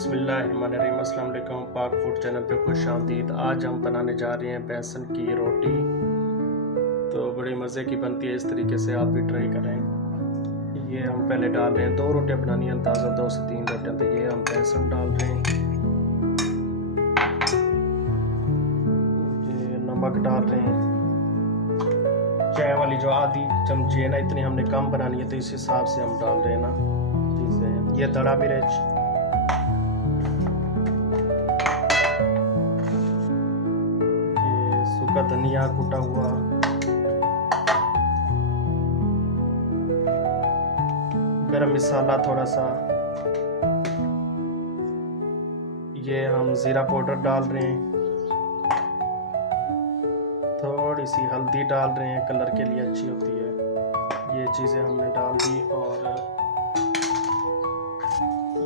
बिस्मिल्लाहिर्रहमानिर्रहीम। अस्सलाम वालेकुम। पाक फूड चैनल पे खुश आमदीद। आज हम बनाने जा रहे हैं बेसन की रोटी। तो बड़ी मज़े की बनती है, इस तरीके से आप भी ट्राई करें। ये हम पहले डाल रहे हैं, 2 रोटियां बनानी है अंदाज़ा 2 से 3 रोटियां। तो ये हम बेसन डाल रहे हैं, ये नमक डाल रहे हैं, चाय वाली जो आधी चमची है ना, इतनी हमने कम बनानी है तो इस हिसाब से हम डाल रहे हैं ना चीज़ें। ये दड़ा मिर्च, सूखा धनिया कुटा हुआ, गरम मसाला थोड़ा सा, ये हम जीरा पाउडर डाल रहे हैं, थोड़ी सी हल्दी डाल रहे हैं, कलर के लिए अच्छी होती है। ये चीज़ें हमने डाल दी और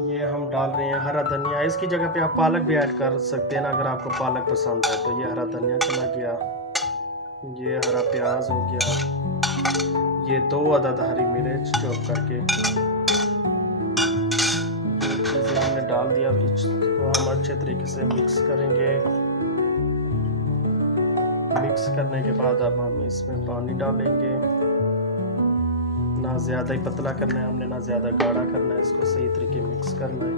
ये हम डाल रहे हैं हरा धनिया। इसकी जगह पे आप पालक भी ऐड कर सकते हैं ना, अगर आपको पालक पसंद है। तो ये हरा धनिया चला गया, ये हरा प्याज हो गया, ये 2 अदद हरी मिर्च चॉप करके चीज़ें हमने डाल दिया। इसको हम अच्छे तरीके से मिक्स करेंगे। मिक्स करने के बाद अब हम इसमें पानी डालेंगे। ना ज़्यादा ही पतला करना है हमने, ना ज़्यादा गाढ़ा करना है। इसको सही तरीके मिक्स करना है।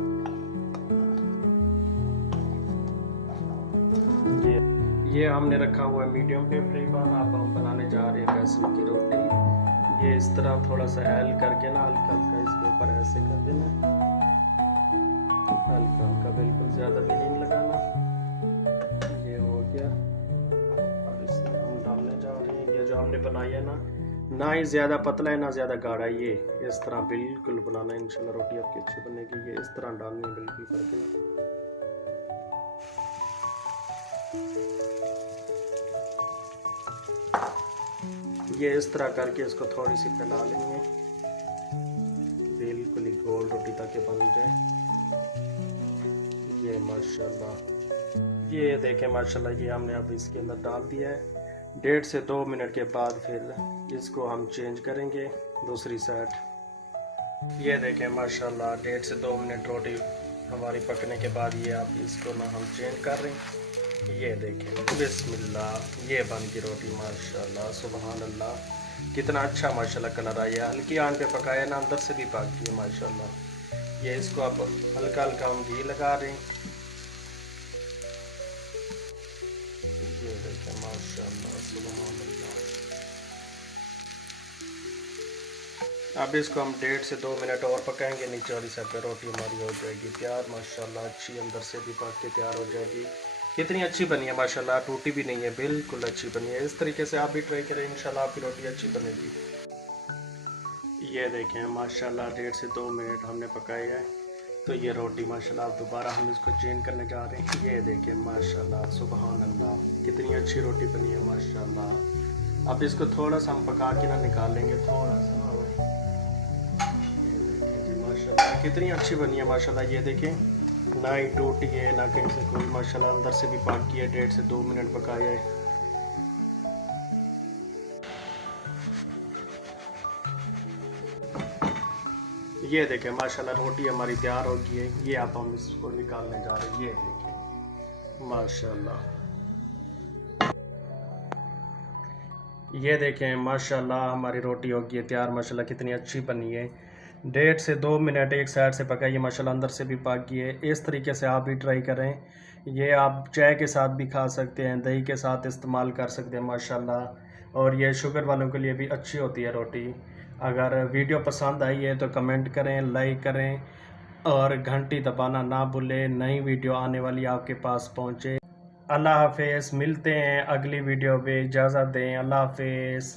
ये हमने रखा हुआ है मीडियम पे फ्लेम पर। अब हम बनाने जा रहे हैं बेसन की रोटी। ये इस तरह थोड़ा सा ऐल करके ना हल्का हल्का इसके ऊपर ऐसे कर देना, हल्का हल्का, बिल्कुल ज़्यादा भी नहीं लगाना। ये हो गया। और इसमें हम डालने जा रहे हैं, ये जो हमने बनाई है ना ही ज़्यादा पतला है ना ज़्यादा गाढ़ा। ये इस तरह बिल्कुल बनाना है, इंशाल्लाह रोटी आपकी अच्छी बनेगी। ये इस तरह डालनी है बिल्कुल करके ना। ये इस तरह करके इसको थोड़ी सी फैला लेंगे, बिल्कुल ही गोल रोटी ताकि बन जाए। ये माशाल्लाह, ये देखें माशाल्लाह, ये हमने अब इसके अंदर डाल दिया है। 1.5 से 2 मिनट के बाद फिर इसको हम चेंज करेंगे दूसरी साइड। ये देखें माशाल्लाह 1.5 से 2 मिनट रोटी हमारी पकने के बाद ये आप इसको ना हम चेंज कर रहे हैं। ये देखें बिस्मिल्लाह, ये बन की रोटी माशाल्लाह सुभान अल्लाह। कितना अच्छा माशाल्लाह कलर आया। हल्की आंच पे पकाया ना, अंदर से भी पकी है माशाल्लाह। ये इसको अब हल्का हल्का हम घी लगा रहे हैं। ये देखें माशाल्लाह सुभान अल्लाह। अब इसको हम 1.5 से 2 मिनट और पकाएंगे। नीचे वाली साइड पे रोटी हमारी हो जाएगी तैयार माशाल्लाह। अच्छी अंदर से भी पक के तैयार हो जाएगी। कितनी अच्छी बनी है माशाल्लाह, टूटी भी नहीं है, बिल्कुल अच्छी बनी है। इस तरीके से आप भी ट्राई करें, इंशाल्लाह आपकी रोटी अच्छी बनेगी। ये देखें माशाल्लाह 1.5 से 2 मिनट हमने पकाया है। तो ये रोटी माशाल्लाह अब दोबारा हम इसको चेंज करने जा रहे हैं। ये देखें माशाल्लाह सुभान अल्लाह, कितनी अच्छी रोटी बनी है माशाल्लाह। अब इसको थोड़ा सा हम पका के ना निकालेंगे, थोड़ा सा। माशाल्लाह कितनी अच्छी बनी है माशाल्लाह। ये देखें ना ही टूटी है ना कहीं से कोई, माशाल्लाह अंदर से भी पकी है। 1.5 से 2 मिनट पकाया है। ये देखें माशाल्लाह रोटी हमारी तैयार हो गई है। ये आप हम इसको निकालने जा रहे हैं। ये देखें माशाल्लाह, ये देखें माशाल्लाह हमारी रोटी हो गई है तैयार माशाल्लाह। कितनी अच्छी बनी है। 1.5 से 2 मिनट एक साइड से पकाइए माशाल्लाह, अंदर से भी पक गई है। इस तरीके से आप भी ट्राई करें। ये आप चाय के साथ भी खा सकते हैं, दही के साथ इस्तेमाल कर सकते हैं माशाल्लाह। और ये शुगर वालों के लिए भी अच्छी होती है रोटी। अगर वीडियो पसंद आई है तो कमेंट करें, लाइक करें और घंटी दबाना ना भूलें, नई वीडियो आने वाली आपके पास पहुँचे। अल्लाह हाफिज़। मिलते हैं अगली वीडियो में, इजाज़त दें। अल्लाह हाफिज़।